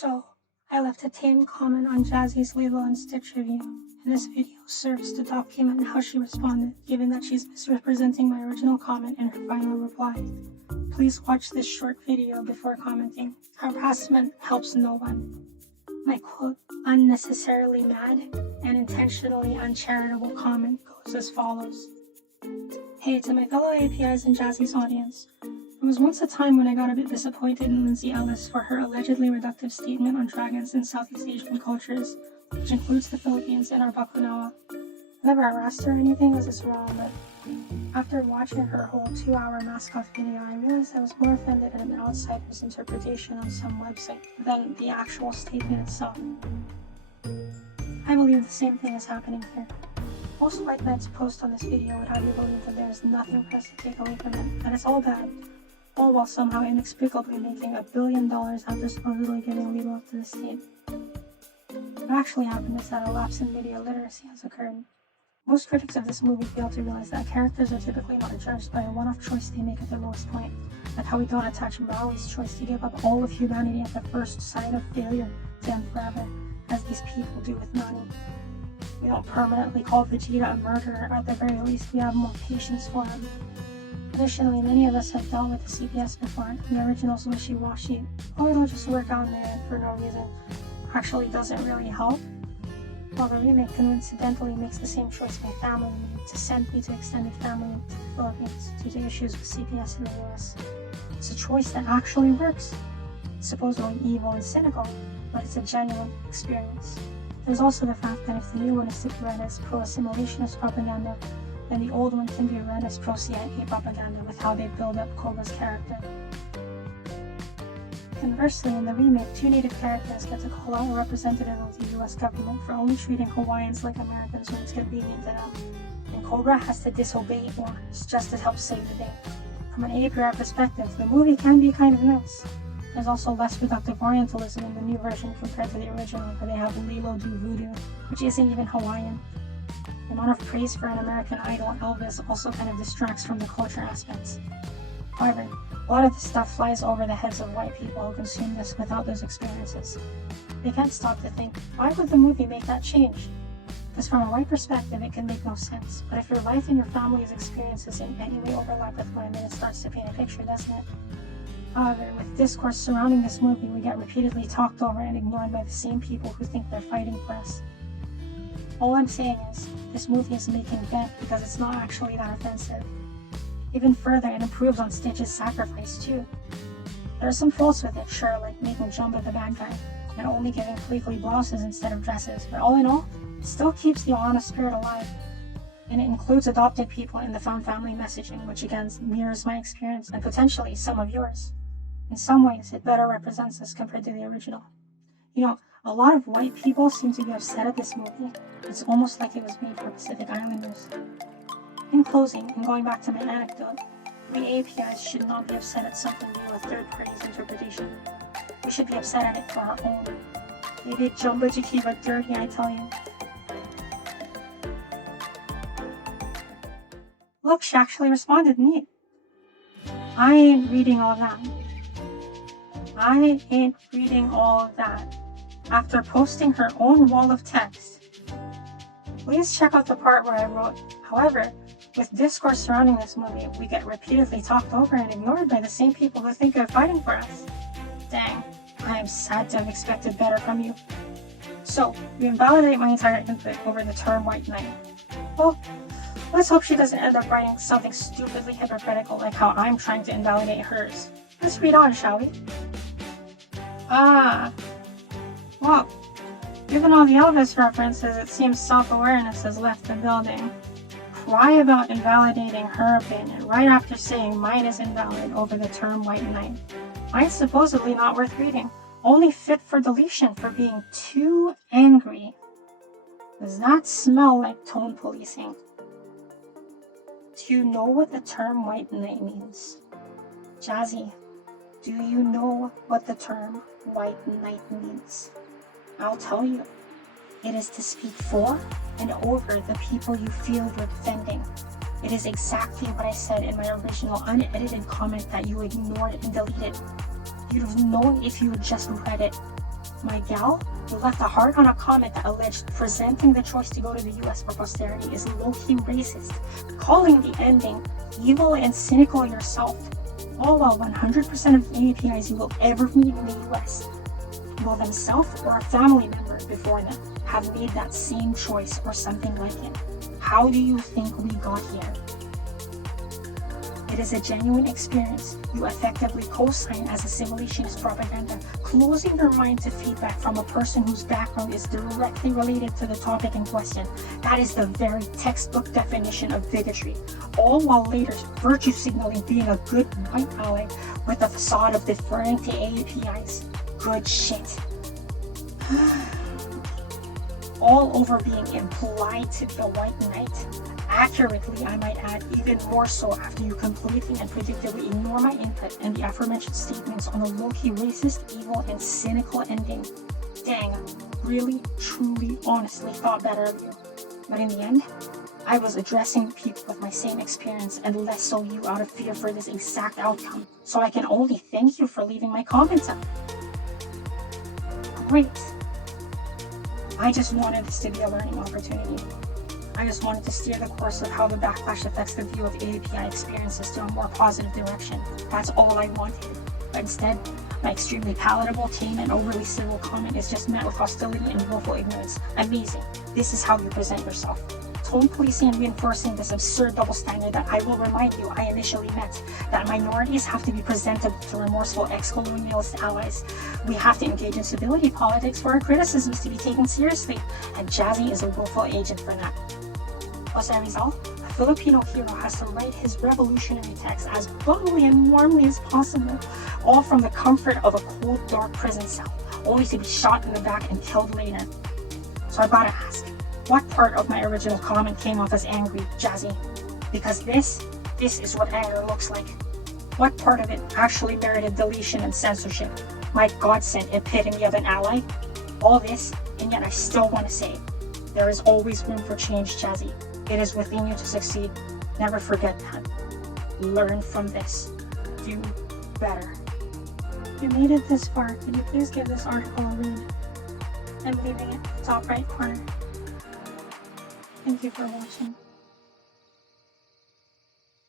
So, I left a tame comment on Jazzy's Lilo and Stitch review, and this video serves to document how she responded, given that she's misrepresenting my original comment in her final reply. Please watch this short video before commenting. Harassment helps no one. My quote, unnecessarily mad and intentionally uncharitable comment goes as follows. Hey, to my fellow APIs and Jazzy's audience. There was once a time when I got a bit disappointed in Lindsay Ellis for her allegedly reductive statement on dragons in Southeast Asian cultures, which includes the Philippines and our Bakunawa. I never harassed her or anything, as it's wrong, but after watching her whole 2-hour mascot video, I realized I was more offended at an outsider's interpretation on some website than the actual statement itself. I believe the same thing is happening here. Most white men's post on this video would have you believe that there is nothing for us to take away from it, that it's all bad, all while somehow inexplicably making $1 billion after supposedly giving Lilo up to the state. What actually happened is that a lapse in media literacy has occurred. Most critics of this movie fail to realize that characters are typically not judged by a one-off choice they make at their lowest point, like how we don't attach Maui's choice to give up all of humanity at the first sign of failure to him forever, as these people do with Nani. We don't permanently call Vegeta a murderer, at the very least we have more patience for him. Additionally, many of us have dealt with the CPS before, and the original's wishy-washy, or it'll just work out in the end for no reason, actually doesn't really help. While the remake coincidentally makes the same choice my family made to send me to extended family to the Philippines due to issues with CPS in the US. It's a choice that actually works. It's supposedly evil and cynical, but it's a genuine experience. There's also the fact that if the new one is to be read as pro-assimilationist propaganda, then the old one can be read as pro-CIA propaganda with how they build up Cobra's character. Conversely, in the remake, 2 native characters get to call out a representative of the US government for only treating Hawaiians like Americans when it's convenient to them, and Cobra has to disobey orders just to help save the day. From an AAPI perspective, the movie can be kind of nice. There's also less reductive Orientalism in the new version compared to the original, where they have Lilo do voodoo, which isn't even Hawaiian. The amount of praise for an American Idol, Elvis, also kind of distracts from the culture aspects. However, a lot of this stuff flies over the heads of white people who consume this without those experiences. They can't stop to think, why would the movie make that change? Because from a white perspective, it can make no sense. But if your life and your family's experiences in any way overlap with mine, then it starts to paint a picture, doesn't it? However, with discourse surrounding this movie, we get repeatedly talked over and ignored by the same people who think they're fighting for us. All I'm saying is, this movie is making bent because it's not actually that offensive. Even further, it improves on Stitch's sacrifice too. There are some faults with it, sure, like making Jumbo the bad guy, and only giving Pleakley blouses instead of dresses, but all in all, it still keeps the honest spirit alive. And it includes adopted people in the found family messaging, which again mirrors my experience and potentially some of yours. In some ways, it better represents us compared to the original. You know, a lot of white people seem to be upset at this movie. It's almost like it was made for Pacific Islanders. In closing, and going back to my anecdote, we APIs should not be upset at something new or third party's interpretation. We should be upset at it for our own. They did Jumbo Chikiva dirty, I tell you. Look, she actually responded, neat. I ain't reading all that. After posting her own wall of text. Please check out the part where I wrote, however, with discourse surrounding this movie, we get repeatedly talked over and ignored by the same people who think they're fighting for us. Dang, I am sad to have expected better from you. So, you invalidate my entire input over the term white knight. Well, let's hope she doesn't end up writing something stupidly hypocritical like how I'm trying to invalidate hers. Let's read on, shall we? Well, given all the Elvis references, it seems self-awareness has left the building. Cry about invalidating her opinion right after saying mine is invalid over the term white knight. Mine's supposedly not worth reading, only fit for deletion for being too angry. Does that smell like tone policing? Do you know what the term white knight means? Jazzy, do you know what the term white knight means? I'll tell you. It is to speak for and over the people you feel you're defending. It is exactly what I said in my original unedited comment that you ignored and deleted. You'd have known if you had just read it. My gal, you left a heart on a comment that alleged presenting the choice to go to the US for posterity is low-key racist, calling the ending evil and cynical yourself, all while 100% of the AAPIs you will ever meet in the US will themselves or a family member before them have made that same choice or something like it. How do you think we got here? It is a genuine experience you effectively co-sign as assimilationist propaganda, closing your mind to feedback from a person whose background is directly related to the topic in question. That is the very textbook definition of bigotry, all while later virtue signaling being a good white ally with the facade of deferring to AAPIs. Good shit. All over being implied to be a white knight. Accurately, I might add, even more so after you completely and predictably ignore my input and the aforementioned statements on a low-key racist, evil, and cynical ending. Dang, really, truly, honestly thought better of you. But in the end, I was addressing people with my same experience and less so you out of fear for this exact outcome. So I can only thank you for leaving my comments up. Great. I just wanted this to be a learning opportunity. I just wanted to steer the course of how the backlash affects the view of AAPI experiences to a more positive direction. That's all I wanted. But instead, my extremely palatable, tame, and overly civil comment is just met with hostility and willful ignorance. Amazing. This is how you present yourself. Tone policing and reinforcing this absurd double standard that I will remind you I initially met, that minorities have to be presented to remorseful ex-colonialist allies. We have to engage in civility politics for our criticisms to be taken seriously, and Jazzy is a willful agent for that. As a result, a Filipino hero has to write his revolutionary text as bubbly and warmly as possible, all from the comfort of a cold, dark prison cell, only to be shot in the back and killed later. So I gotta ask, what part of my original comment came off as angry, Jazzy? Because this is what anger looks like. What part of it actually merited deletion and censorship? My godsend epitome of an ally? All this, and yet I still want to say, there is always room for change, Jazzy. It is within you to succeed. Never forget that. Learn from this. Do better. If you made it this far, could you please give this article a read? I'm leaving it in the top right corner. Thank you for watching.